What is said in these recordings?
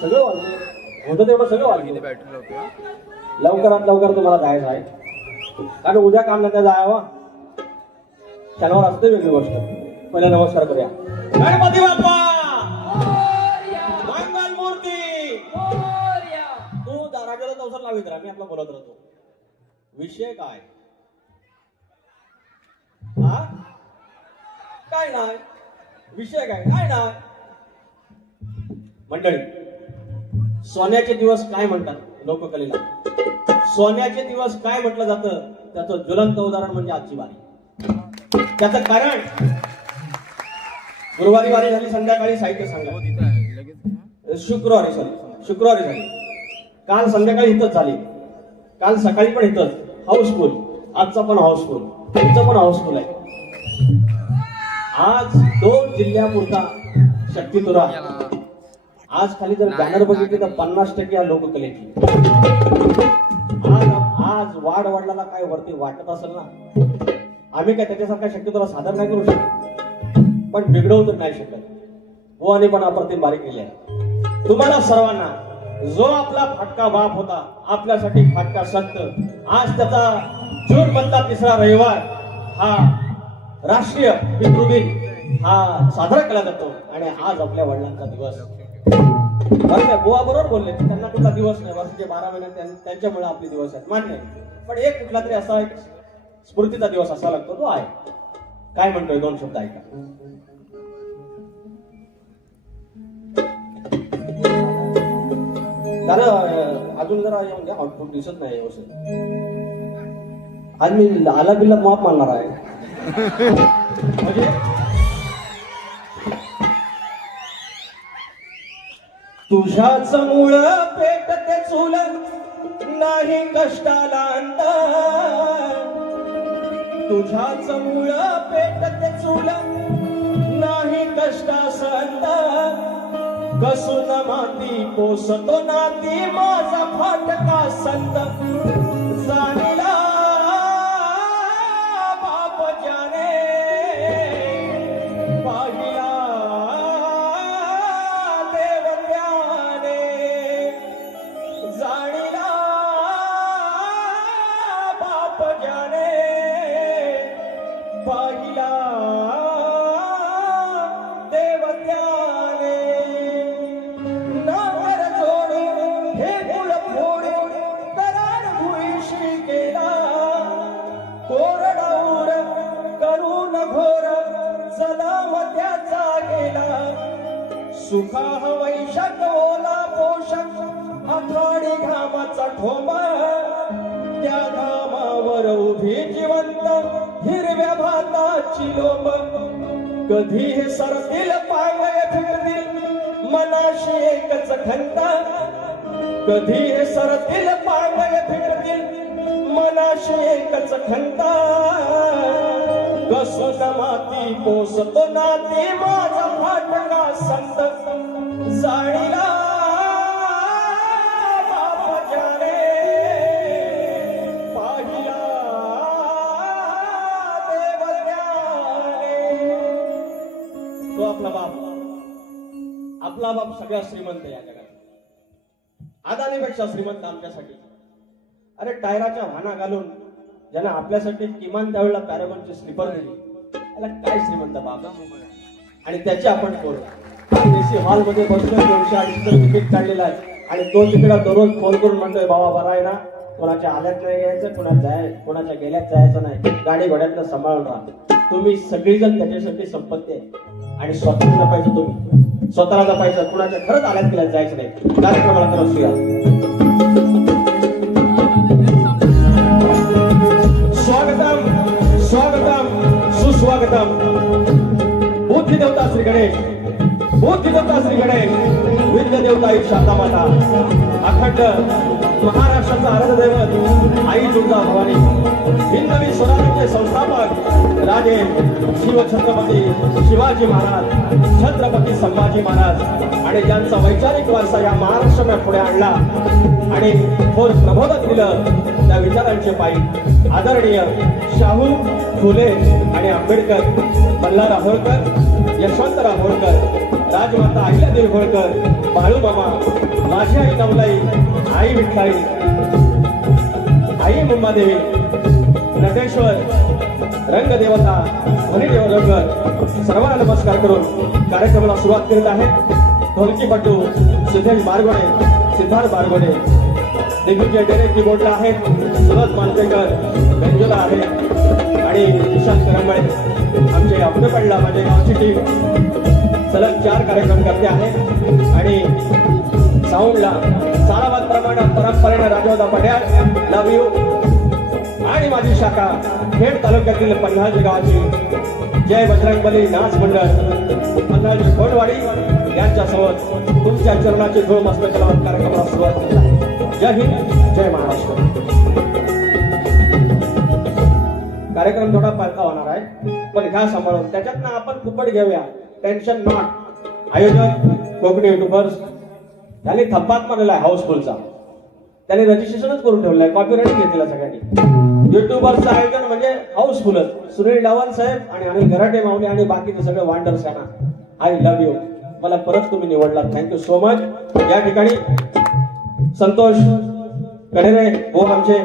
सगळं होतं तेवढं सगळं लवकरात लवकर तुम्हाला जायचं आहे, कारण उद्या काम नाही जावं. शनिवार असते वेगळी गोष्ट. पहिला नमस्कार करूया. गणपती बाप्पा मंगल मूर्ती. तू दाराकडे नवसार लावित राहा, मी आपला बोलत राहतो. विषय काय? हा काय नाही विषय काय? काय नाही मंडळी, सोन्याचे दिवस काय म्हणतात लोककलेला? सोन्याचे दिवस काय म्हटलं जातं त्याचं ज्वलंत उदाहरण म्हणजे आजची वारी. त्याचं कारण गुरुवारी वारी झाली, संध्याकाळी साहित्य संघ, शुक्रवारी झाली, काल संध्याकाळी इथंच झाली, काल सकाळी पण इथंच हाऊसफुल, आजचा पण हाऊसफुल, तुमचं पण हाऊसफुल आहे. आज 2 जिल्ह्यापुरता शक्तितुरा. आज खाली जर बॅनर बघितले तर 50% या लोककलेची. आज वाढ वाढल्याला काय वरती वाटत असेल ना, आम्ही काय त्याच्यासारखा शक्यतोला सादर नाही करू शकत, पण बिघडवू तर नाही शकत. हो, आणि पण अप्रतिम बारीक केली आहे. तुम्हाला सर्वांना जो आपला फाटका बाप होता, आपल्यासाठी फाटका संत, आज त्याचा जून मधला 3रा रविवार हा राष्ट्रीय पितृदिन हा साजरा केला जातो. आणि आज आपल्या वडिलांचा दिवस. बुवा बरोबर बोलले, त्यांना कुठला दिवस नाही, वर्षाचे 12 महिने त्यांच्यामुळे आपले दिवस आहेत, मान्य आहे. पण एक कुठला तरी असा एक स्फूर्तीचा दिवस असा लागतो, तो आहे. काय म्हणतोय 2 शब्द ऐका. अजून जरा येऊन द्या, आउटपुट दिसत नाही व्यवस्थित. आज मी आला बिल्ला माफ मानणार आहे. म्हणजे तुझ्याच मूळ पेटते चूल, नाही कष्टाला अंत. तुझ्याच मूळ पेटते चूल, नाही कष्टास अंत. कसून माती पोसतो नाती, माझा फाटका संत. जाणीला बाप जाने, पाहिला देव त्याने. जाणीला बाप जाने, पाहिला देव त्याने. नागर जोडून हे कुळ फोडून करार भुईशी केला. कोरडाऊर करून घोर जलम त्याचा गेला. सुखा वैशाख ओला पोषक, आखाडी घामाचा ठोमा. त्या घामावर उभी जिवंत हिरव्या भाताची लोंब. कधी हे सरतील पांगय फिरतील, मनाशी एकच खंता. कधी हे सरतील पांगय फिरतील, मनाशी एकच खंता. कसून माती पोसतो नाती, माझा फाटका संत. जाणीला बाप जाने, पाहिला देव त्याने. तो आपला बाप, आपला बाप सगळ्यात श्रीमंत या जगात, अदानीपेक्षा श्रीमंत आमच्यासाठी. अरे टायराच्या भाना घालून ज्यानं आपल्यासाठी किमान त्यावेळेला पॅरागॉनची स्लीपर दिली, त्याला काय श्रीमंत बाप. आणि त्याची आपण कोण एसी हॉल मध्ये बसलो, 200-250 तिकीट काढलेला आहे. आणि तो तिकडे दररोज फोन करून म्हणतोय, बाबा बरा आहे ना, कोणाच्या आल्यात नाही यायचं, कोणाच्या गेल्यात जायचं नाही, गाडी घोड्यातलं सांभाळून राहा. तुम्ही सगळीजण त्याच्यासाठी संपत्ती आहे. आणि स्वतःला जपायचं, तुम्ही स्वतःला जपायचं, कुणाच्या खरंच आल्यात गेल्यात जायचं नाही. कार्यक्रमाला तर असूया. स्वागतम स्वागतम सुस्वागतम. बुद्धी देवता श्री गणेश, बुद्धी देवता श्री गणेश, विद्या देवता आई शारदा माता, अखंड महाराष्ट्राचा आराध्य दैवत आई दुर्गा भवानी, हिंदवी स्वराज्याचे संस्थापक राजे शिवछत्रपती शिवाजी महाराज, छत्रपती संभाजी महाराज, आणि ज्यांचा वैचारिक वारसा या महाराष्ट्राला पुढे आणला आणि थोर प्रबोधन दिलं, त्या विचारांचे पायी आदरणीय शाहू फुले आणि आंबेडकर, मल्हारराव होळकर, यशवंतराव होळकर, राजमाता अहिल्यादेवी होळकर, बाळूमामा, माझी आई नवलाई, आई विठ्ठाई, आई मुंबादेवी, नटेश्वर, रंगदेवता, ध्वनिदेवरंग, सर्वांना नमस्कार करून कार्यक्रमाला सुरुवात करीत आहे. ढोलकीपटू सिद्धेश बारगोडे, सिद्धार्थ बारगोडे, दिग्विजय डेरे कीबोर्डला आहेत, सुरज मानकेकर बेंजोला आहे, आणि निशांत करंबळे आमचे अब्दुकडला माझे गावची टीम सलग 4 कार्यक्रम करते आहे. आणि साऊंडला सारावांप्रमाणे परंपरेने राजोदा पड्याल लव यू आणि माझी शाखा खेड तालुक्यातील पन्हाळजी गावाची जय बजरंगबली नाच मंडळ पन्हाळजी कोटवाडी यांच्यासोबत तुमच्या चरणाची धूळ मस्त केल्यावर कार्यक्रमाला सुरुवात केली. जय हिंद जय महाराष्ट्र. कार्यक्रम थोडा पालका होणार आहे पण घ्या सांभाळून त्याच्यातनं आपण फुकट घेऊया टेन्शन नॉट. आयोजक कोकणी युट्यूबर्स त्यांनी थप्पात मारलेला आहे हाऊसफुलचा. त्यांनी रजिस्ट्रेशनच करून ठेवलंय कॉपीराईट घेतलेला सगळ्यांनी. युट्यूबर्सचं आयोजन म्हणजे हाऊसफुलच. सुनील डावल साहेब आणि अनिल गराटे माऊली आणि बाकीचे सगळे वांडर्स आहे ना. I love you. मला परत तुम्ही निवडला थँक्यू सो मच. या ठिकाणी संतोष कढेरे भाऊ आमचे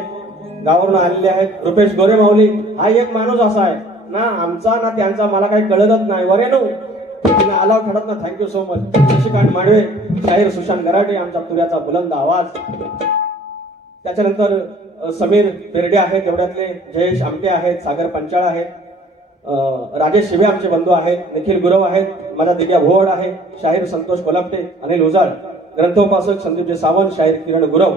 गावावरून आलेले आहेत. रुपेश गोरे माऊली हा एक माणूस असा आहे ना आमचा ना त्यांचा मला काही कळतच नाही. वरे नो तुम्ही आलाव खडत ना थँक्यू सो मच. शशिकांत माडवे शाहीर सुशांत गराटे आमचा तुऱ्याचा बुलंद आवाज. त्याच्यानंतर समीर पेरडे आहेत एवढ्यातले. जयेश आमटे आहेत. सागर पंचाळ आहेत. राजेश शिवे आमचे बंधू आहेत. निखिल गुरव आहेत. माझा दिग्या भोवड आहे. शाहीर संतोष कोलापटे. अनिल उजाड ग्रंथोपासक संदीपजी सावंत. शाहीर किरण गुरव.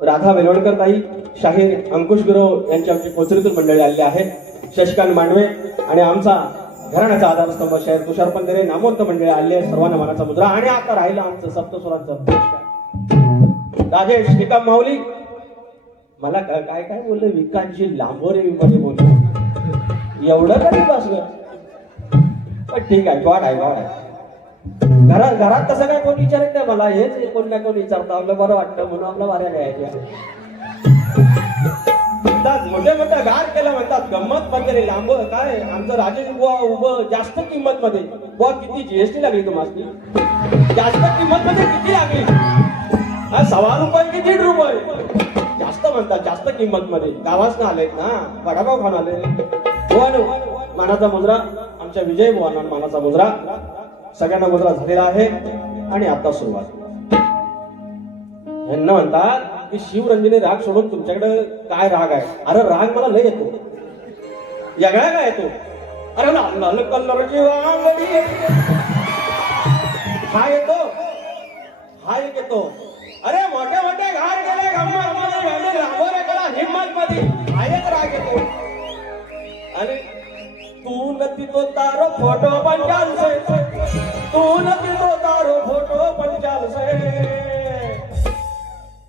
राधा वेलवणकर ताई शाहीर अंकुश गुरव यांची आमची कोचरीतून मंडळी आलेली आहेत. शशिकांत मांडवे आणि आमचा घराण्याचा आधारस्तंभ शाहीर तुषार पंधरे नामवंत मंडळी आले आहेत. सर्वांना मानाचा मुद्रा. आणि आता राहिलं आमचं सप्तस्वरांचं राजेश निकम माऊली. मला काय काय बोलले विकांची लांबोरे मध्ये बोलले एवढं कधी बसलं पण ठीक आहे. गॉड आहे गॉड आहे. घरात तसं काय कोण विचारत नाही मला. हेच कोण ना कोण विचारतं आपलं बरं वाटतं म्हणून आपलं वाऱ्या घ्यायच्या. मोठ्या मोठ्या गार केलं म्हणतात गंमत वगैरे लांब काय आमचं राजेश बुवा उभं जास्त किंमत मध्ये. बुवा किती जीएसटी लागली तुम्हाला? जास्त किंमत मध्ये किती लागली? ₹1.25 की ₹1.5 जास्त म्हणतात. जास्त किंमत मध्ये गावास ना आलेत ना वडापाव खाऊन आले. मानाचा मुद्रा आमच्या विजय बुवांना मानाचा मुद्रा. सगळ्यांना मुद्रा झालेला आहे. आणि आता सुरुवात. यांना म्हणतात की शिवरंजनी राग सोडून तुमच्याकडे काय राग आहे? अरे राग मला लय येतो. वेगळा काय येतो? अरे लाल कलरची वांगडी हा येतो. हा एक येतो. अरे मोठे मोठे घाट गेले गंमत मध्ये राबोरे करा हिम्मत मध्ये हा एक राग येतो. आणि तू नती तो तारो फोटो 50 तू नती तो तारो फोटो 50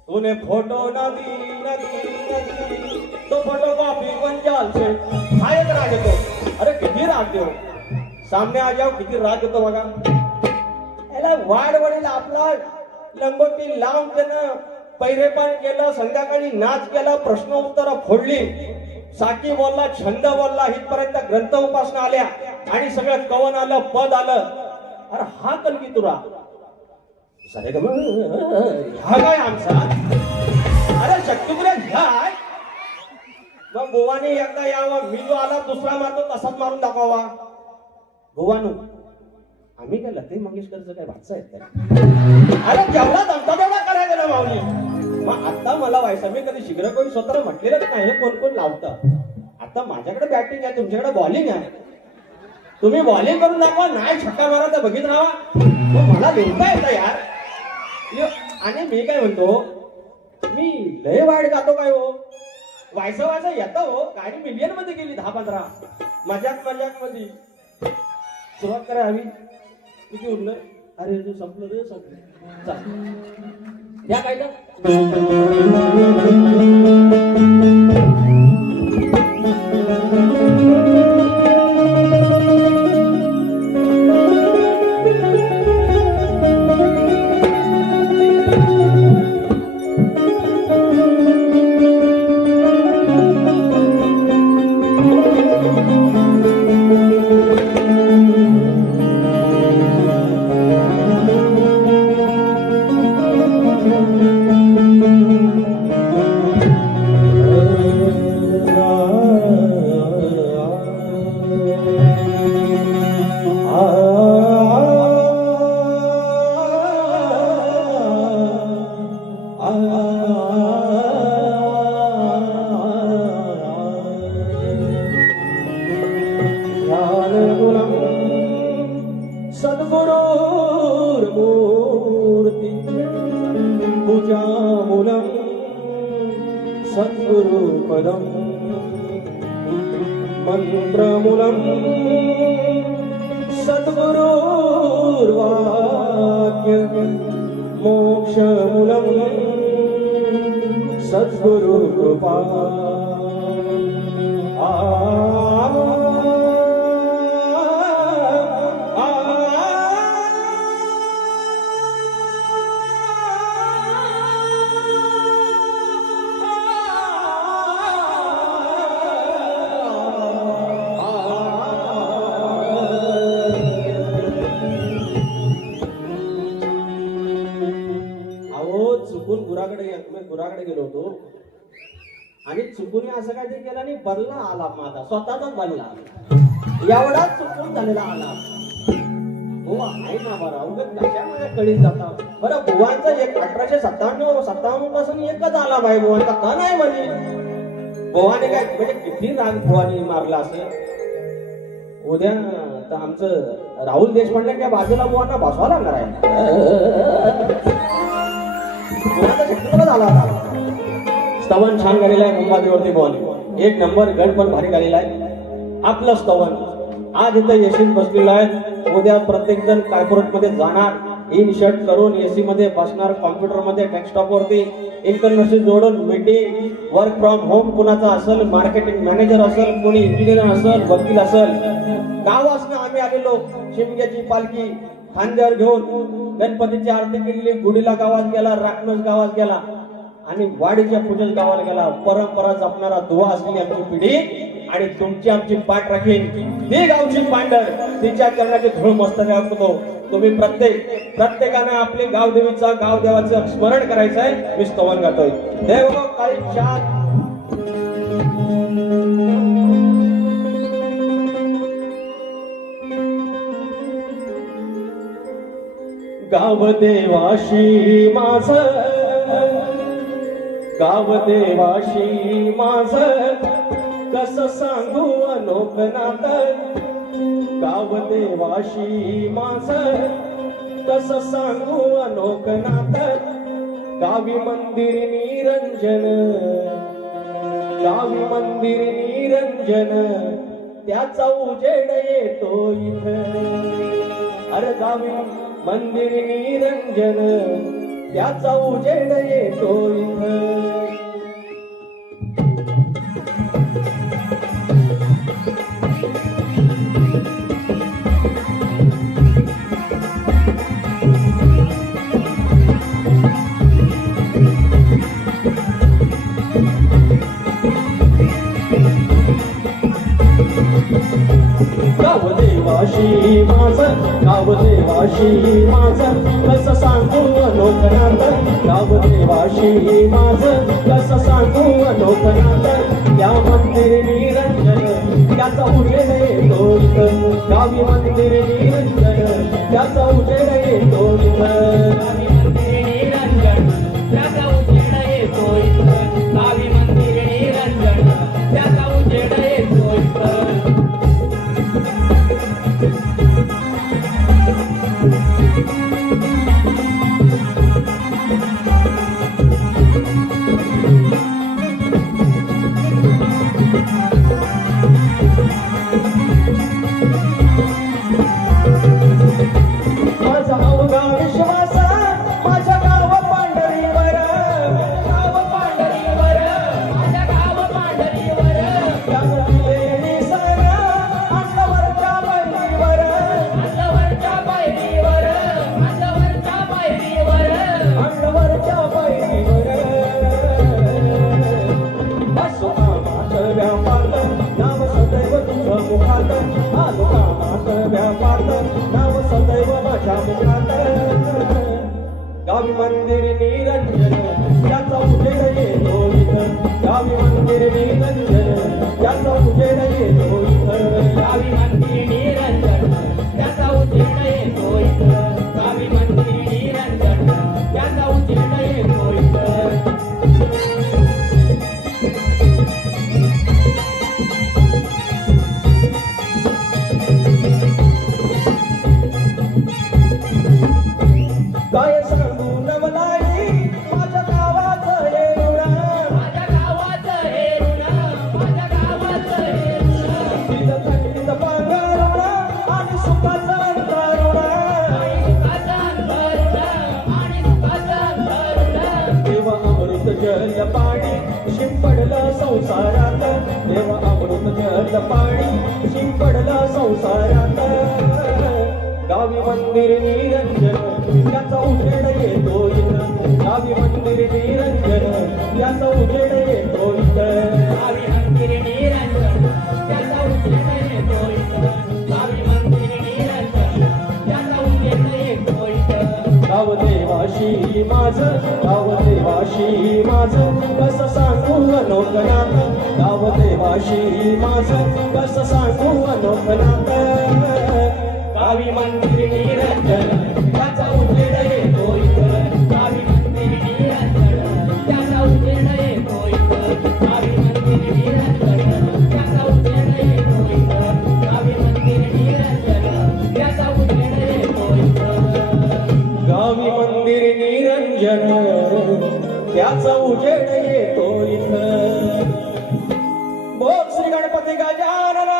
तूने फोटो नदी तो फोटो कॉपी 50 हा एक राग येतो. अरे किती राग देऊ सामने आ जाओ किती राग येतो बघा. याला वाढ वडील आपला लंगोटी लावून त्यानं पैरेपण केलं. संध्याकाळी नाच केला. प्रश्न उत्तर फोडली. साकी बोलला छंद बोलला. इथपर्यंत ग्रंथ उपासना आल्या आणि सगळं कवन आलं पद आलं. अरे हा कलगी तुरा सरे हा काय आमचा? अरे शक्ती तुला घ्याय मग गोवाने एकदा यावं. मी जो आला दुसरा मारतो तसाच मारून दाखवावा. गोवानो आम्ही काय लते मंगेशकरचं काय भागचं आहेत काय? अरे जेवढा जमता तेवढा करायला गेला माऊली. मग आता मला व्हायचं मी कधी शीघ्र कोणी स्वतः म्हटलेलंच नाही. हे कोण कोण लावतं. आता माझ्याकडे बॅटिंग आहे तुमच्याकडे बॉलिंग आहे. तुम्ही बॉलिंग करून दाखवा नाही छक्का मारा तर बघित राहा. मग मला लिहिता येतं यार. आणि मी काय म्हणतो मी लय वाईट गातो काय हो. व्हायचं येतं हो. गाडी मिलियन मध्ये गेली 10-15 मजाक मध्ये. सुरुवात करा हवी. किती उरलं? अरे तू संपलं रे संपलं. या काय विद्यामूलं सद्गुरुपदं मन्त्रमूलं सद्गुरुर्वाक्य मोक्षमूलं सद्गुरुकृपा चुकून गुराकडे गेलो होतो आणि चुकून असं काय ते केलं आणि बल्ला आला माझा स्वतःचाच बल्ला एवढाच चुकून झालेला आला. बुवा आहे ना बरं उगत कशामध्ये कळी जातात बरं. बुवांचा 1857 पासून एकच आला बाई बुवांचा का नाही म्हणजे बुवाने काय म्हणजे किती राग बुवाने मारला असं. उद्या तर आमचं राहुल देशपांडेच्या बाजूला बुवांना बसवा लागणार आहे. स्तवन छान गालेलं आहे मुंबादेवरती बॉल एक नंबर गड पण भारी गालेला आहे आपलं स्तवन. आज इथं एसी बसलेलं आहे. उद्या प्रत्येक जण कॉर्पोरेट मध्ये जाणार इन शर्ट करून एसी मध्ये बसणार कॉम्प्युटर मध्ये डेस्कटॉप वरती इंटरनेटशी जोडून मीटिंग वर्क फ्रॉम होम कुणाचा असेल मार्केटिंग मॅनेजर असेल कोणी इंजिनियर असेल वकील असेल. गावासनं आम्ही आलेलो शिमग्याची पालखी खांद्यावर घेऊन गणपतीची आरती केलेली. गुढीला गावात गेला राखणस गावात गेला आणि वाडीच्या पूजेस गावाला गेला. परंपरा जपणारा दुवा असलेली आमची पिढी आणि तुमची आमची पाठ राखीन ती गावची पांढर तिच्या चरणाची धूळ मस्तक होतो. तुम्ही प्रत्येकानं आपले गावदेवीचा गावदेवाचं स्मरण करायचं आहे. मी स्तवन गातोय देव काही शांत गावदेवाशी माझं गावदेवाशी माझं कसं सांगू अनोख नातं. गावदेवाशी माझं कसं सांगू अनोख नातं. गावी मंदिर निरंजन गावी मंदिर निरंजन त्याचा उजेड येतो इथं. अरे गावी मंदिर निरंजन त्याचा उजेड येतो इथं. गावदेवाशी माझं गावदेवाशी माझं कसं सांगू अनोख नातं. गावदेवाशी माझं कसं सांगू अनोख नातं. त्या मंदिर निरंजन त्याचा उजेड येतो इथं. गावी मंदिर निरंजन त्याचा उजेड येतो इथं. गावी मंदिर निरंजन त्याचा उजेड येतो इथं. गावी मंदिर निरंजन त्याचा उजेड येतो इथं. माझा अवघा विश्वास जल पाणी शिंपडलं संसारात देव अमृत जल पाणी शिंपडलं संसारात गावी मंदिर निरंजन त्याचा उजेड येतो इथं गावी मंदिर निरंजन त्याचा उजेड येतो इथं गावी मंदिर निरंजन त्याचा उजेड येतो इथं गावी मंदिर निरंजन त्याचा उजेड येतो इथं गाव देवाशी माझं गाव देवाशी माझं कसं सांगू अनोखनात गाव देवाशी माझं कसं सांगू अनोखनात गावी मंदिर निरंजन त्याचा उजेड येतो इथं गावी मंदिर निरंजन त्याचा उजेड येतो इथं गावी मंदिर निरंजन त्याचा उजेड येतो इथं गावी मंदिर निरंजन त्याचा उजेड येतो इथं गावी मंदिर निरंजन त्याचा उजेड येतो इथं बोल श्री गणपती गजानन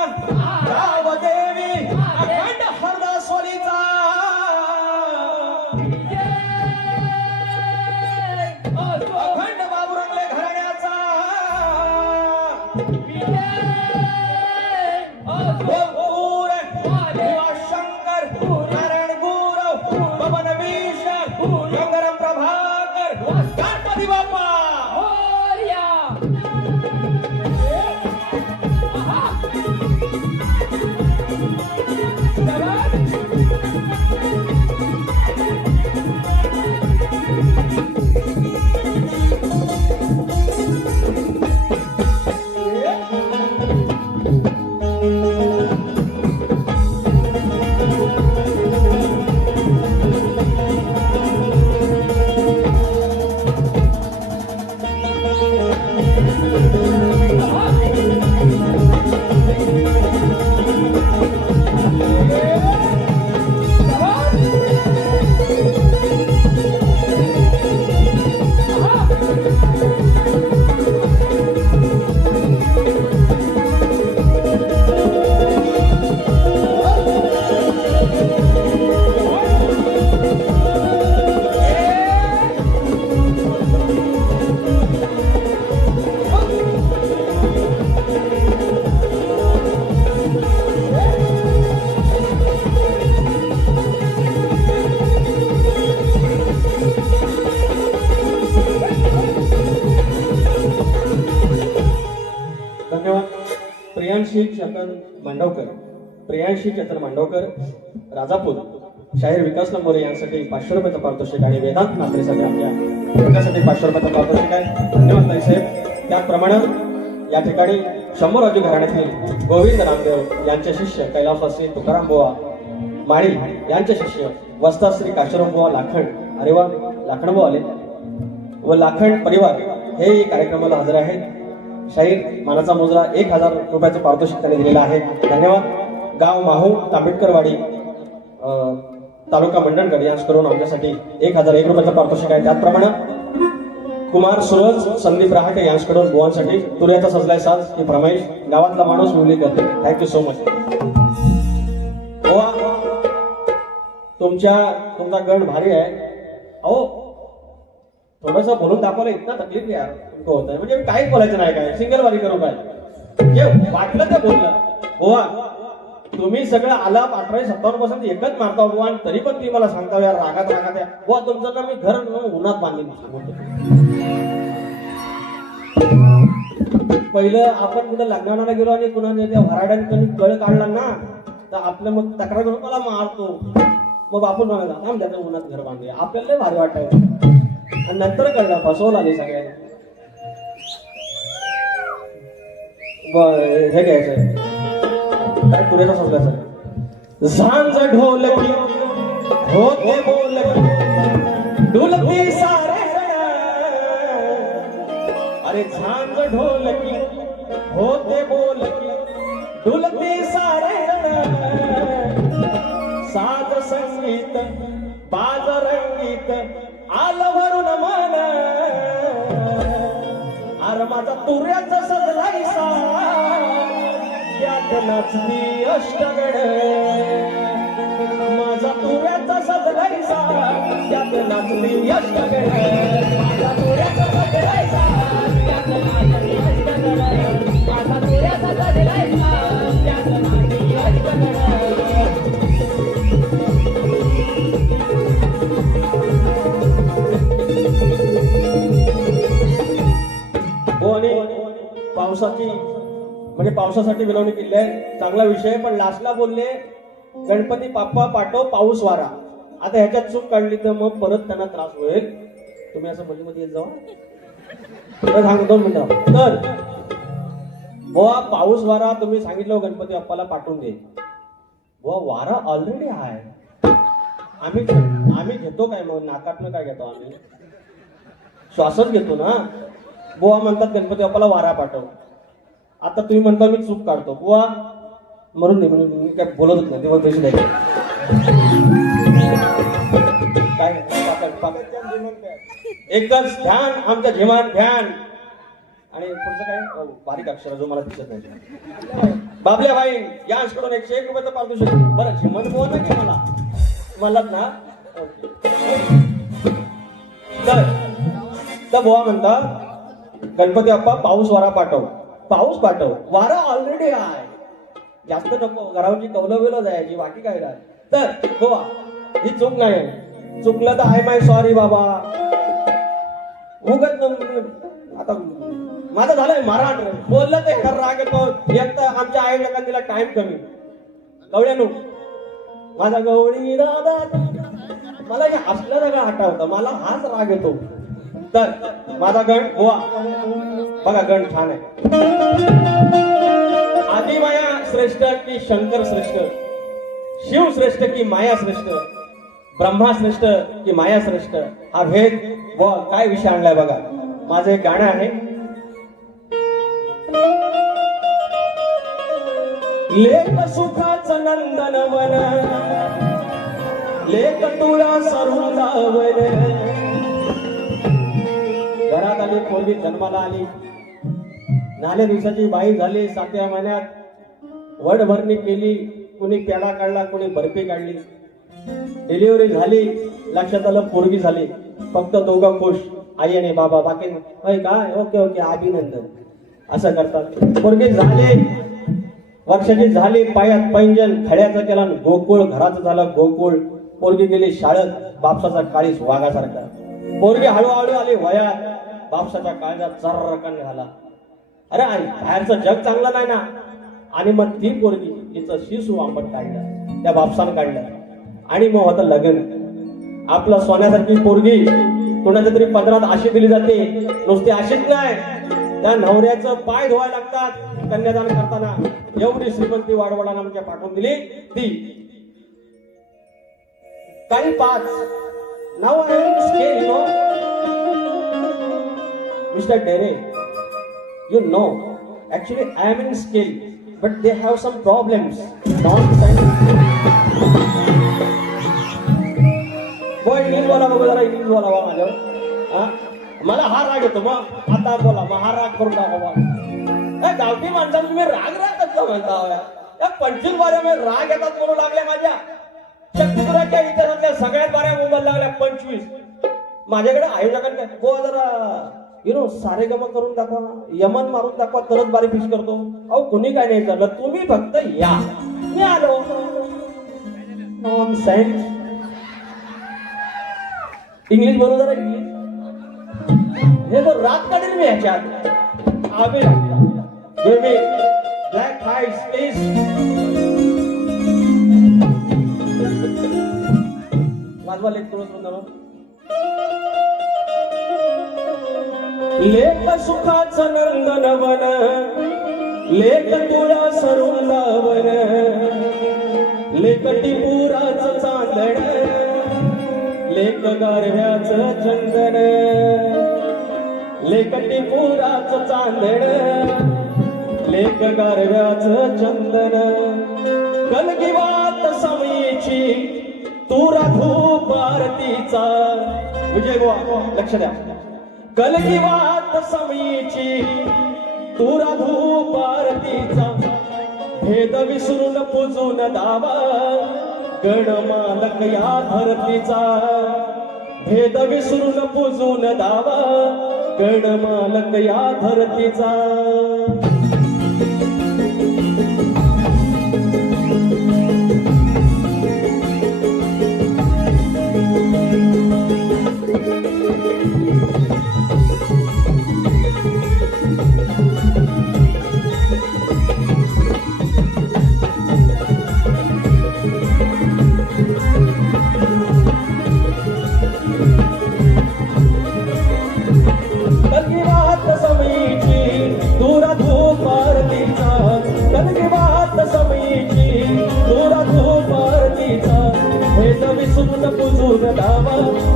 गाव देवी अखंड हरदासवालीचा अखंड बाबुरंगले घराण्याचा गोकुळ शंकर नारायण गुरव पवन विष गंगाराम प्रभाकर गणपती बाप्पा धन्यवाद. प्रियांशी चेतन मांडवकर प्रियांशी चेतन मांडवकर राजापूर शाहीर विकास नंबोरे यांसाठी 500 रुपयाचं पारितोषिक आणि वेदांत नात्रेसाठी आपल्या मुलासाठी 500 रुपयाचं पारितोषिक आहे. धन्यवाद ताई साहेब. त्याचप्रमाणे या ठिकाणी शंभूराजू घराण्यातील गोविंद नामदेव यांचे शिष्य कैलासवासी तुकाराम बुवा माळी यांचे शिष्य वस्ता श्री काशीराम बुवा लाखंड अरे वा लाखंड बुवा आले व लाखंड परिवार हे कार्यक्रमाला हजर आहेत. शाहीर मानाचा मुजरा 1000 रुपयाचं पारितोषिक त्यांनी दिलेला आहे. धन्यवाद. गाव माहू तांबेडकरवाडी तालुका मंडणगड यांच्याकडून आमच्यासाठी 1001 रुपयाचं पारितोषिक आहे. त्याचप्रमाणे कुमार सूरज संदीप रहाटे यांच्याकडून बुवांसाठी तुऱ्याचा सजलाय साज ही फरमाईश गावातला माणूस मुली करते. Thank you so much. बुवा तुमचा गण भारी आहे. अहो थोडस बोलून दाखवलं इतना तकलीफ यार तुमको होत आहे म्हणजे मी काहीच बोलायचं नाही काय सिंगल वारी करू काय जे वाटलं ते बोललं. बुवा तुम्ही सगळं आलाप 1857 एकच मारता बुवा आणि तरी पण तुम्ही मला सांगता यार रागात या बुवा तुमचं ना मी घर उन्हात बांधेन. पहिलं आपण कुठं लग्नाला गेलो आणि कुणाने त्या भराड्याने कळ काढला ना तर आपलं मग तक्रार करून मला मारतो मग आपण म्हणाला थांब त्याचं उन्हात घर बांधूया आपल्याला भारी वाटायचं आणि नंतर कळलं फसवलं आले सगळ्यांना. हे घ्यायचं काय पुरेसा समजायचं झांज ढोलकी होते बोलकी ढोलकी सारे अरे झांज ढोलकी होते बोलकी ढोलकी सारे साज संगीत बाज रंगीत आलं भरून मन अरे माझा तुऱ्याचा सजलाय त्यात नाचती अष्टगड माझा तुऱ्याचा सजलाय त्यात नाचती अष्टगड माझा तुऱ्याचा सजलाय म्हणजे पावसासाठी विनवणी केली आहे, चांगला विषय. पण लास्टला बोलले गणपती बाप्पा पाठव पाऊस वारा. आता ह्याच्यात चूक काढली तर मग परत त्यांना त्रास होईल. तुम्ही असं मध्ये येत जावा. सांगतो 2 मिनिटं. तर बुवा पाऊस वारा तुम्ही सांगितलं गणपती बाप्पाला पाठवून दे. बुवा वारा ऑलरेडी आहे. आम्ही घेतो काय मग नाकातनं काय घेतो आम्ही? श्वासच घेतो ना. बुवा म्हणतात गणपती बाप्पाला वारा पाठव. आता तुम्ही म्हणता मी चूक काढतो. बुवा मरून दे म्हणून मी काय बोलतच नाही. तेव्हा पैसे द्यायचे काय एकच ध्यान आमच्या झिमान ध्यान. आणि पुढचं काय बारीक अक्षर जो मला दिसत नाही. बाबल्या भाई यांकडून 101 रुपयाचं पारितोषिक. बरं झिमन बोल ना की मलाच ना. तर बुवा म्हणता गणपती बाप्पा पाऊस वारा पाठव. पाऊस पाठव. वारा ऑलरेडी आहे. जास्त नको घरावरची कौलं बिलं जायची बाकी काय नाही. तर बुवा ही चूक नाही. चुकलं तर आय माय सॉरी बाबा. उगत आता माझं झालंय मराठ बोललं ते खरं राग येतो. एक तर आमच्या आयोजकांनी दिला टाइम कमी. गवळ्यानो माझा गवळी दादा मला हे असलं सगळं आठवतं. मला हाच राग येतो. तर माझा गण बुवा बघा गण छान आहे. आदिमाया श्रेष्ठ की शंकर श्रेष्ठ, शिव श्रेष्ठ की माया श्रेष्ठ, ब्रह्मा श्रेष्ठ की माया श्रेष्ठ. हा भेद बुवा काय विषय आणलाय बघा. माझं एक गाणं आहे. लेख सुखाचं नंदनवन, लेख तुळा सरुंदावन. घरात आली पोरगी जन्माला आली. नाल्या दिवसाची बाई झाली. 7व्या महिन्यात वड भरणी केली. कुणी पेढा काढला, कुणी बर्फी काढली. डिलिव्हरी झाली. लक्षात आलं पोरगी झाली. फक्त दोघं खुश, आई आणि बाबा. बाकी काय ओके ओके अभिनंदन असं करतात. पोरगी झाली, वर्षाची झाली. पायात पैंजण, खड्याचं केला गोकुळ, घराचं झालं गोकुळ. पोरगी गेली शाळेत. बापसाचा काळीस वाघासारखा. पोरगी हळूहळू आली वयात. बापसाच्या काळजात चर्रकन झाला. अरे आई बाहेरचं जग चांगलं नाही ना. आणि मग ती पोरगी तिचं शिसू आंबट काढलं, त्या बापसानं काढलं. आणि मग होतं लग्न. आपलं सोन्यासारखी पोरगी कोणाच्या तरी पदरात आशी दिली जाते. नुसती आशीच नाही, त्या नवऱ्याचं पाय धुवायला लागतात कन्यादान करताना. एवढी श्रीमंती वाडवडानं आमच्या पाठवून दिली ती. काही 5 नाव आहे स्केल नो Mr Dere. You know, actually I am in scale, but they have some problems. बोल इंग्लिश बोला बघू जरा. इंग्लिश बोला बा माझ्यावर. मला हा राग येतो. मग आता बोला मग हा राग करून टाका. गावठी माणसाला तुम्ही राग कसं म्हणता? 25 बाऱ्या राग येतात म्हणून लागल्या माझ्या. शक्तीपुराच्या इतिहासातल्या सगळ्यात बाऱ्या मोबाईल लागल्या 25. माझ्याकडे आयोजकांनी जरा सारेगम करून दाखवा, यमन मारून दाखवा, तरच बारी फिक्स करतो. अहो कुणी काय नाही करलं. तुम्ही फक्त या. मी आलो. नॉनसेन्स. इंग्लिश बोलू जरा. इंग्लिश हे जर रात काढेल मी ह्याच्यात. आम्ही ब्लॅक हाईट्स प्लीज. वाजवा लेख थोडं. लेख सुखाचं नंदनवन, लेख तुळा सरुंदावन, लेख टिपुराचं चांदण, लेख गारव्याचं चंदन, लेख टिपुराचं चांदण, लेख गारव्याचं चंदन. कलगीवात समयीची तुरा धूप आरतीचा. विजय बुवा लक्ष द्या. कलगीवात समयीची तुरा धूप आरतीचा. भेद विसरून पूजून दावा गणमालक या धरतीचा. भेद विसरून पूजून दावा गणमालक या धरतीचा.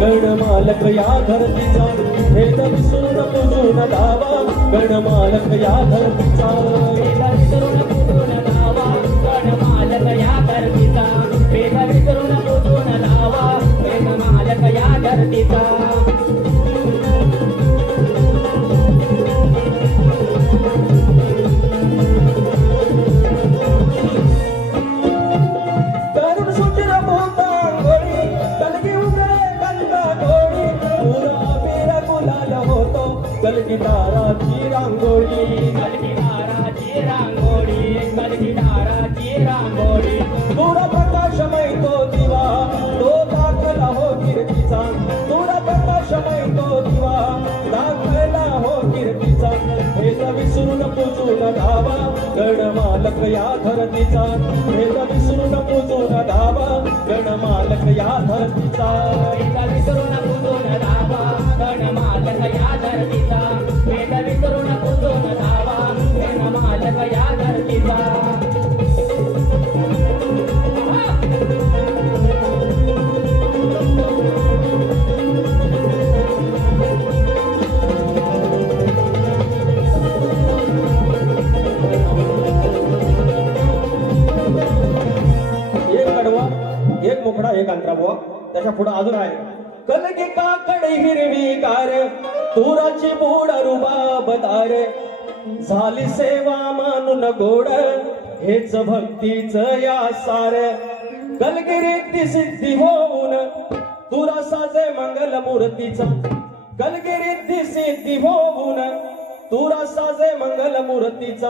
गणमालक या धरतीचा भेद विसरून पूजून धावा गणमालक या धरतीचा वेद विसरून पूजून धावा गणमालक या धरतीचा वेद विसरून पूजून धावा गणमालक या धरतीचा तरुण सुंदर बोलता गोडी कलगी उगळे गंगा गोडी पुरा बेरा गुलाल होतो कलगीदाराची रांगोळी कलगीदाराची रांगोळी कलगीदाराची रांगोळी थोडा प्रकाशमय तो दिवा तो दाखला हो कीर्तीचा थोडा प्रकाशमय तो दिवा दाखला हो कीर्तीचा भेद विसरून पूजून धावा गणमालक या धरतीचा भेद विसरून पूजून धावा गणमालक या धरतीचा वेद विसरून पूजून धावा गणमालक या धरतीचा वेद विसरून पूजून धावा गणमालक या धरतीचा एक कडवा एक मोकळा एक अंतरा बुवा त्याच्या पुढे अजून आहे कलगी काकडे हिरवी गार तुराची बोड रुबाबदार झाली सेवा मानून गोड हेच भक्तीच या सार कलगिरी सिद्धी होऊन तुरा साजे मंगल मूर्तीचा कलगिरी सिद्धी होऊन तुरा साजे मंगल मूर्तीचा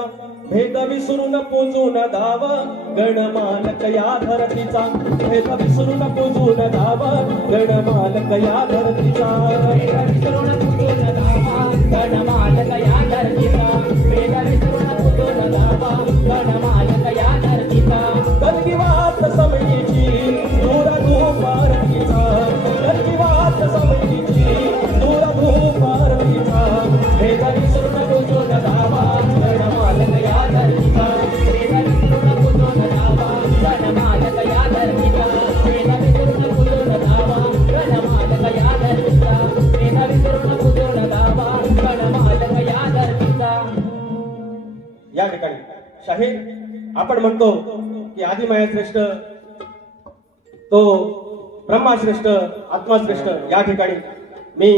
भेद विसरून पूजून धावा गणमालक या धरतीचा भेद विसरून पूजून धावा गणमालक या धरतीचा वेद विसरून पूजून धावा गणमालक या धरतीचा वेद विसरून पूजून धावा गणमालक या धरतीचा कलगी वात समयीची दूर धूप आरतीचा कलगी वात समयीची दूर धूप आरतीचा भेद विसरून पूजून धावा गणमालक या धरतीचा वेद विसरून पूजून धावा गणमालक या धरतीचा वेद विसरून पूजून धावा गणमालक या धरतीचा वेद विसरून पूजून धावा गणमालक या धरतीचा या ठिकाणी शाहीर आपण म्हणतो की आदिमाया श्रेष्ठ तो ब्रह्मा श्रेष्ठ आत्मा श्रेष्ठ या ठिकाणी मी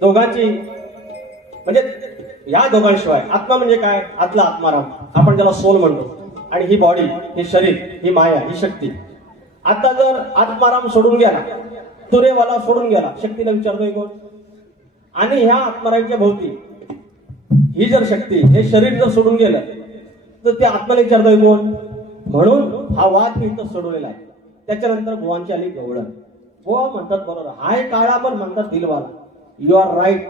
दोघांची म्हणजे या दोघांशिवाय आत्मा म्हणजे काय आतला आत्माराम आपण ज्याला सोल म्हणतो आणि ही बॉडी ही शरीर ही माया ही शक्ती आता जर आत्माराम सोडून गेला तुरेवाला सोडून गेला शक्तीला विचारतोय कोण आणि ह्या आत्मारामच्या भोवती ही जर शक्ती हे शरीर जर सोडून गेलं तर ते आत्म्याला विचारतोय कोण म्हणून हा वाद मी इथं सोडवलेला आहे त्याच्यानंतर भुवांची आली गवळण बुवा म्हणतात बरोबर हाय काळा पण म्हणतात दिलवाला you are right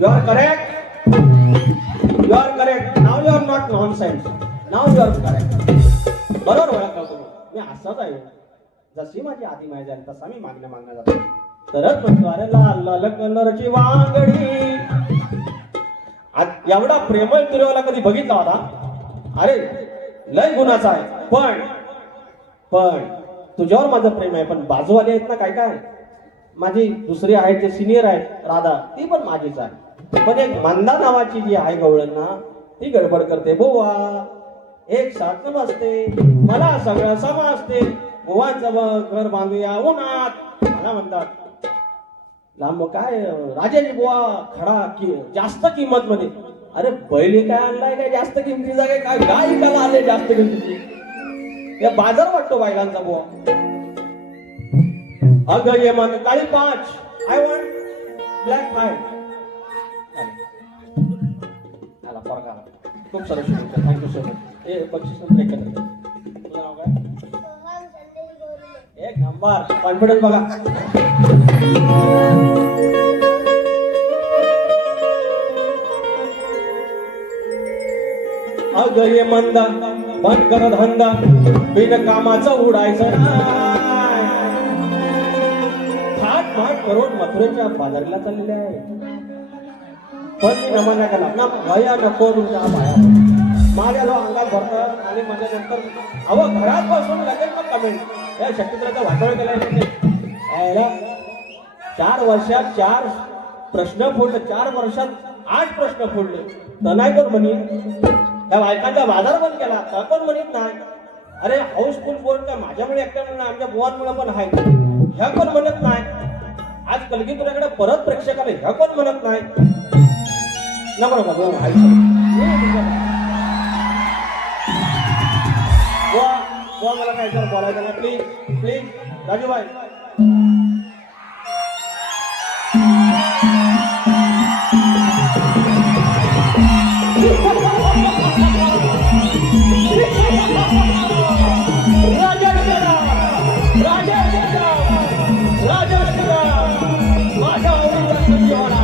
you are correct you are correct नाव you are not non science नाव यू आर करेक्ट बरोबर ओळखला तुम्ही मी असाच आहे जशी माझी आधी माहिती झाली तसा मी मागण्या जातो तरच म्हणतो अरे लाल लाल कलरची वांगडी एवढा प्रेमळ तुरेवाला कधी बघितला होता अरे लय गुणाचा आहे पण तुझ्यावर माझं प्रेम आहे पण बाजूवाले आहेत ना काय काय माझी दुसरी आहे जे सिनियर आहेत राधा ती पण माझीच आहे पण एक मंदा नावाची जी आहे गवळण ना ती गडबड करते बुवा एक साथ बसते मला सगळं समजते बुवांचं घर बांधूया उन्हात मला म्हणतात लांब काय राजाजी बुवा खडा की जास्त किंमत मध्ये अरे बैली काय आणलाय काय जास्त किमतीचा काय गाय त्याला आले जास्त किमतीची या बाजार वाटतो बायलांचा बुवा अगं ये मन काळी 5 आय वॉन्ट ब्लॅक 5 आला फरक आला खूप सारे शुभेच्छा थँक्यू सो मच हे 25 नंबर एकत्र तुझं नाव काय एक नंबर कॉन्फिडन्स बघा अगं ये मंदा बंद कर धंदा बिन कामाचं उडायचं नाही थाट करून मथुरेच्या बाजारीला चाललेले आहे पण मी नमन नाही केला ना भया नको तुमच्या बाया माझ्या जो अंगात भरतं आणि माझ्या नंतर अव घरात बसून लगेच मग कमेंट या शक्तीचा वाटोळ केलाय 4 वर्षात 4 प्रश्न फोडले, 4 वर्षात 8 प्रश्न फोडले. तर नाही कोण म्हणी त्या बायकांचा बाजार बंद केला तर पण म्हणत नाही. अरे हाऊसफुल बोल का माझ्यामुळे एकट्या म्हणून आमच्या बुवांमुळे पण आहे ह्या पण म्हणत नाही. आज कलगीतुऱ्याकडे परत प्रेक्षकाला ह्या पण म्हणत नाही. नको नको बुवा मला काय सर बोलायचं ना प्लीज प्लीज राजूबाई. माझ्या आवडीचा शक्तीवाला,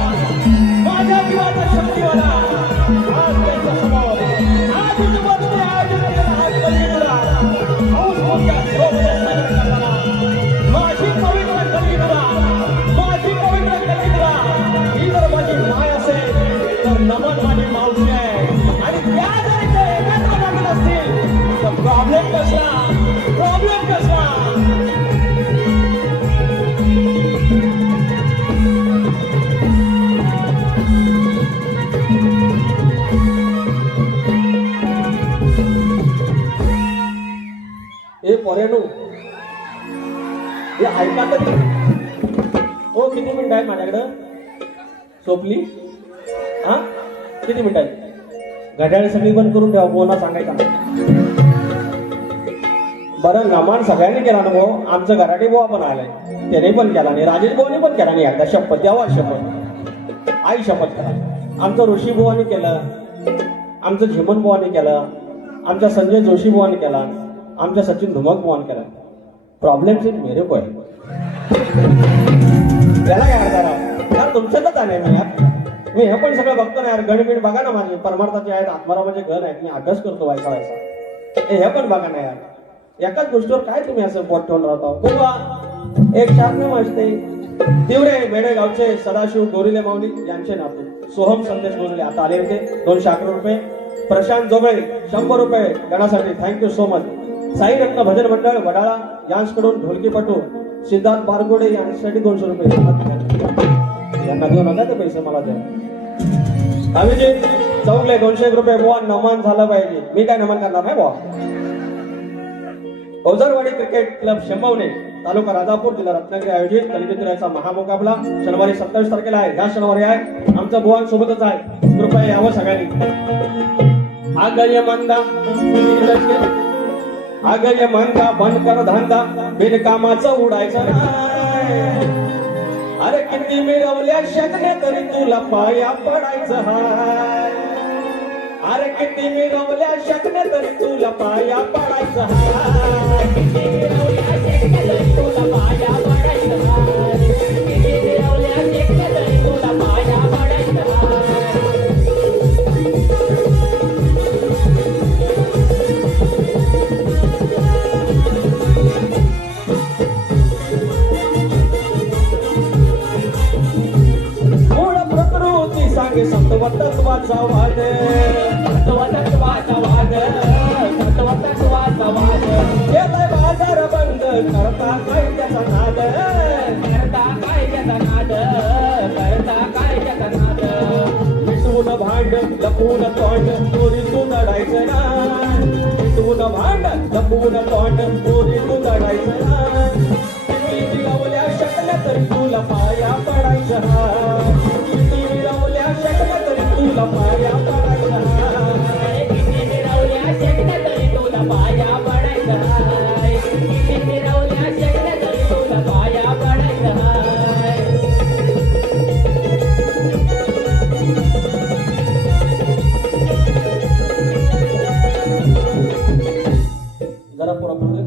माझ्या जीवाचा शक्तीवाला आज त्यांच्या समोर आज युवती आयोजित केलेला हा कलियुगा हौसमोठ्या शोभेने साजरा करताना माझी पवित्र कलियुगा, माझी पवित्र कलियुगा ही जर माझी माय असेल तर नमन माझी मावशी आहे. आणि त्या जर इथे एकत्र लागत असतील तर प्रॉब्लेम कसला. हे पोरेनो हे ऐका तरी हो. किती मिनिटं आहेत माझ्याकडं सोपली हा किती मिनिटं आहेत? घड्याळ सगळी बंद करून ठेवा. बोना सांगायचा बरं नमान सगळ्यांनी केला ना भाऊ. आमचं घराटे बुवा पण आलाय त्याने पण केला नाही, राजेश बुवानी पण केला नाही. एकदा शपथ द्यावा शपथ आई शपथ करा. आमचं ऋषी बुवानी केलं, आमचं झिमन बुवानी केलं, आमच्या संजय जोशी बुवानी केला, आमच्या सचिन धुमक बुवान केला. प्रॉब्लेम सिर्फ मेरे को आहे. त्याला काय अर्थ यार तुमच्यातच आहे मी यार. मी हे पण सगळं बघतो ना यार. गणबिण बघा ना माझे परमार्थाचे आहेत, आत्मारामाचे घर आहेत. मी अभ्यास करतो व्हायचा हे पण बघा ना यार. एकाच गोष्टीवर काय तुम्ही असं पोट ठेवून राहता. बुवा एक शासनाम असते तिवडे बेडेगावचे सदाशिव गोरिले माऊली यांचे नातू सोहम संदेश गोरिले आता आले होते. 211 रुपये. प्रशांत जोगळे 100 रुपये गणासाठी थँक्यू सो मच. साई रत्न भजन मंडळ वडाळा यांच्याकडून ढोलकीपटू सिद्धार्थ बारगोडे यांच्यासाठी 200 रुपये. यांना देऊ नका ते पैसे मला द्या. अभिजित चौगले 201 रुपये. बुवा नमन झालं पाहिजे. मी काय नमन करणार नाही बुवा. ओझरवाडी क्रिकेट क्लब शंभवणे तालुका राजापूर जिल्हा रत्नागिरी आयोजित कलियुगाचा महामुकाबला शनिवारी 27 तारखेला आहे. ह्या शनिवारी आहे. आमचा बुवान सोबतच आहे. कृपया यावं सगळ्यांनी. आगय मंदा आगय मंदा बंद कर धंदा बिनकामाचं उडायचं नाही. अरे किती मिळवल्या शकणे तरी तुला पाया पडायचं हाय. अरे किती मिळवल्या शकणे तरी तुला पाया पडायचं हाय. किती मिळवल्या शकणे तरी तुला पाया पडायचं हाय. किती मिळवल्या शकणे तरी तुला पाया पडायचं हाय. मूळ प्रकृती सांगे सत्वतत्वाचा वाद. केलाय बाजार बंद करता काय त्याचा नाद. मिटवून भांड लपवून तोंड चोरीतून लढायचं नाही. मिटवून भांड लपवून तोंड चोरीतून लढायचं नाही. किती मिळवल्या शकल्या तरी तुला पाया पडायचं हाय. किती मिळवल्या शकल्या तरी तुला पाया पडायचं हाय. किती मिळवल्या शकल्या तरी तुला पाया पडायचं हाय. किती मिळवल्या शकल्या तरी तुला पाया पडायचं हाय. जरा पुरा पुढे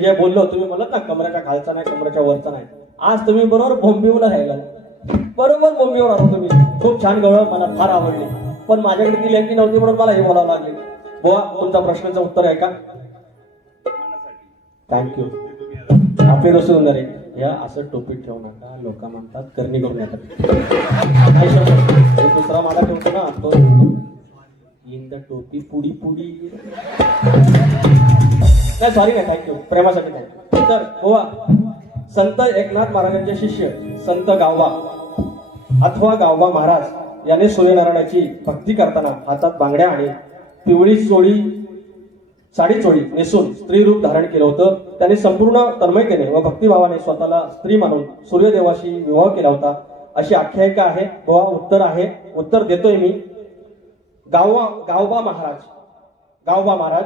मी जे बोललो तुम्ही म्हणत ना कमराच्या खालचा नाही कमराच्या वरचा नाही, आज तुम्ही बरोबर बोंबिवला राहिला, बरोबर बोंबिवर आलो तुम्ही. खूप छान गवळ, मला फार आवडली. पण माझ्याकडे ती लेखी नव्हती म्हणून मला हे बोलावं लागले. बुवा तुमच्या प्रश्नाचं उत्तर आहे का? थँक्यू. आपली रसू सुंदर आहे. या असं टोपीत ठेवू नका, लोक म्हणतात करणी करून येतात. दुसरा मला ठेवतो ना तो इन द टोपी पुडी पुडी. नाही सॉरी नाही, थँक्यू, प्रेमासाठी थँक्यू. तर बुवा संत एकनाथ महाराजांचे शिष्य संत गावबा अथवा गावबा महाराज यांनी सूर्यनारायणाची भक्ती करताना हातात बांगड्या आणि पिवळी साडी चोळी नेसून स्त्री रूप धारण केलं होतं. त्यांनी संपूर्ण तन्मयतेने व भक्तिभावाने स्वतःला स्त्री मानून सूर्यदेवाशी विवाह केला होता, अशी आख्यायिका आहे. बुवा उत्तर देतोय मी. गावबा महाराज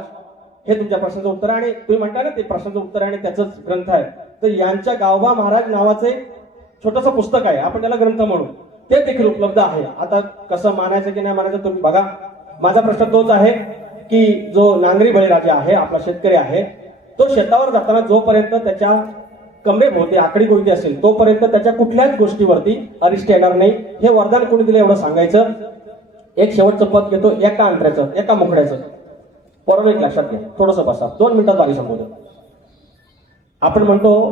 हे तुमच्या प्रश्नाचं उत्तर आहे. आणि तुम्ही म्हणता ना ते प्रश्नाचं उत्तर आहे आणि त्याचंच ग्रंथ आहे. तर यांच्या गावबा महाराज नावाचे छोटंसं पुस्तक आहे, आपण त्याला ग्रंथ म्हणू, ते देखील उपलब्ध आहे. आता कसं मानायचं की नाही मानायचं तुम्ही बघा. माझा प्रश्न तोच आहे की जो नांगरी बळीराजा आहे, आपला शेतकरी आहे, तो शेतावर जाताना जोपर्यंत त्याच्या कमरेभोवती आकडी कोणती असेल तोपर्यंत त्याच्या कुठल्याच गोष्टीवरती अरिष्ट येणार नाही. हे वरदान कोणी दिलं एवढं सांगायचं. एक शेवटचं पद घेतो, एका अंतऱ्याचं, एका मुकड्याचं. बरोबर एक लक्षात घ्या, थोडंसं बसा, 2 मिनिटात बारी संबोधन. आपण म्हणतो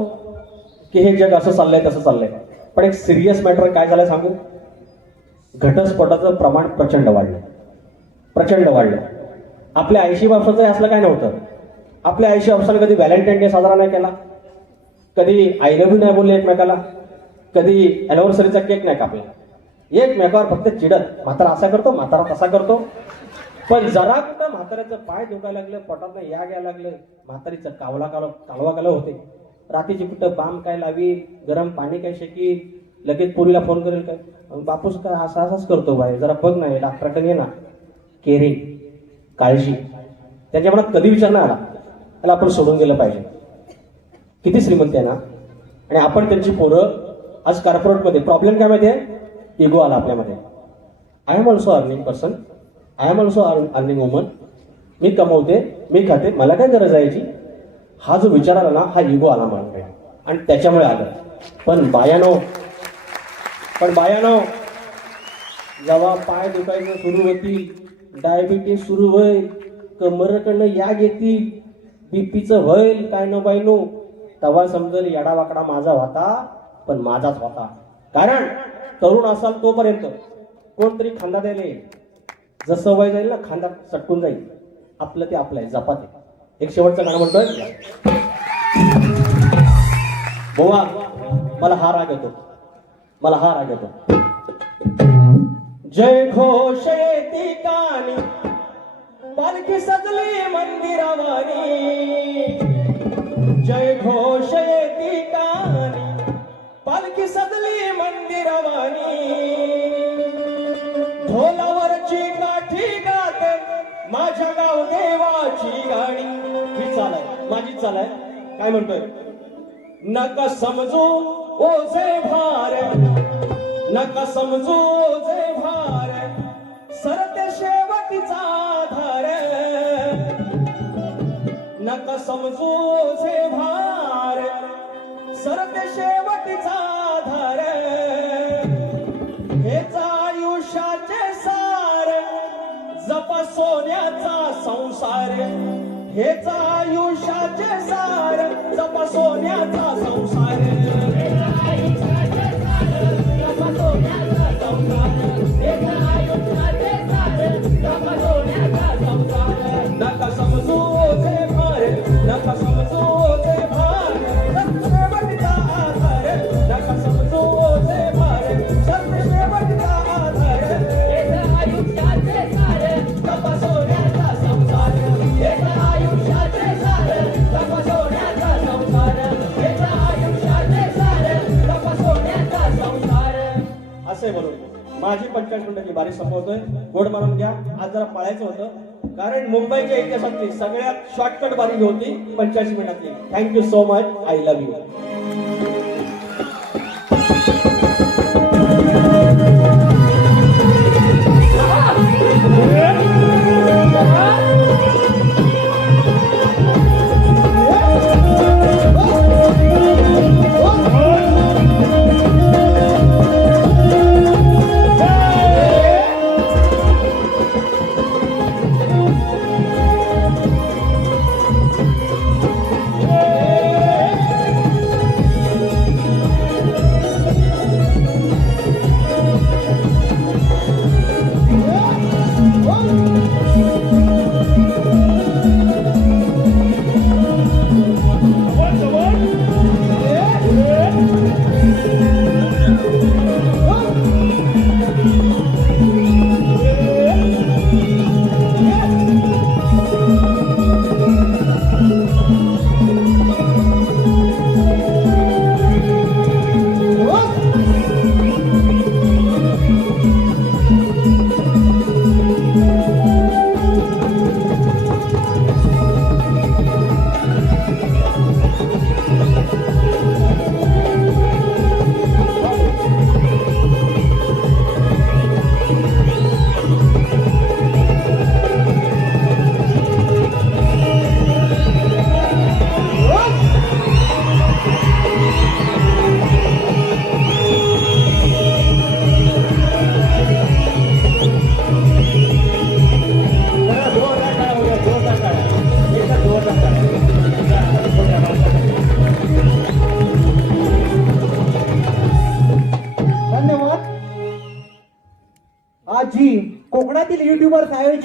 की हे जग असं चाललंय तसं चाललंय, पण एक सिरियस मॅटर काय झालंय सांगू? घटस्फोटाचं प्रमाण प्रचंड वाढलं. आपल्या 80 वर्षाचं असलं काय नव्हतं. आपल्या 80 वर्षाला कधी व्हॅलेंटाईन डे साजरा नाही केला, कधी आय लव्ह यू नाही बोलले एकमेकाला, कधी अॅनिव्हर्सरीचा केक नाही कापला, एकमेकावर फक्त चिडत, म्हातारा असा करतो, म्हातारा तसा करतो. पण जरा कुठं म्हाताऱ्याचं पाय दुखायला लागलं, पोटात या घ्यायला लागलं, म्हातारीचं कालवा होते. रात्रीची कुठं बाम काय लावी, गरम पाणी काय शेकी, लगेच पोरीला फोन करेल काय, बापूस काय असाच करतो बाई, जरा बघ नाही डॉक्टरकडे ये ना. केअरिंग, काळजी, त्याच्या मनात कधी विचार नाही आला त्याला आपण सोडून गेलं पाहिजे. किती श्रीमंत आहे ना. आणि आपण त्यांची पोरं आज कॉर्पोरेटमध्ये. प्रॉब्लेम काय माहिती आहे? इगो आला आपल्यामध्ये. I am also earning person, I am also earning woman. मी कमवते, मी खाते, मला काय गरज आहे याची, हा जो विचार आला ना, हा इगो आला मला आणि त्याच्यामुळे आलं. पण बायानो जेव्हा पाय दुखायचं सुरू होती, डायबिटीस सुरू होईल, कमरकडनं या घेतील, बीपीचं होईल काय न बायनो, तेव्हा समजेल येडा वाकडा माझा होता, पण माझाच होता. कारण तरुण असाल तोपर्यंत कोणतरी खांदा द्यायला येईल, जसं वय जाईल ना खांदा चटकून जाईल. आपलं ते आपलं आहे, जपा ते. एक शेवटचं गाणं म्हणतोय. बोवा मला हा राग येतो. जय घोष ठिकाणी पालखी सजली मंदिरावानी, जय घोष ठिकाणी पालखी सजली मंदिरावानी, ढोलावरची काठी गात माझ्या गाव देवाची गाणी. ही चाल आहे, माझी चाल आहे. काय म्हणतोय? नका समजू ओझे भार, नका समजू ओझे भार, सरते शेवटीचा धार. नका समजू ओझे भार, सरते शेवटीचा धार. हेच आयुष्याचे सार, जपा सोन्याचा संसार. हेच आयुष्याचे सार, जपा सोन्याचा संसार. नका समजू ओझे भार, नका समजू ओझे भार, शेवटचा आधार. नका समजू ओझे भार, शेवटचा आधार. आयुष्याचे सार, जपा सोन्याचा संसार. आयुष्याचे सार, जपा सोन्याचा संसार. आयुष्याचे सार, जपा सोन्याचा संसार. असे म्हणून माझी 45 मिनिटाची बारी संपवतोय. गोड मारून घ्या. आज जरा पळायचं होतं, कारण मुंबईच्या इतिहासातली सगळ्यात शॉर्टकट बारी होती 45 मिनिटातली. Thank you so much. I love you. YouTubers आहे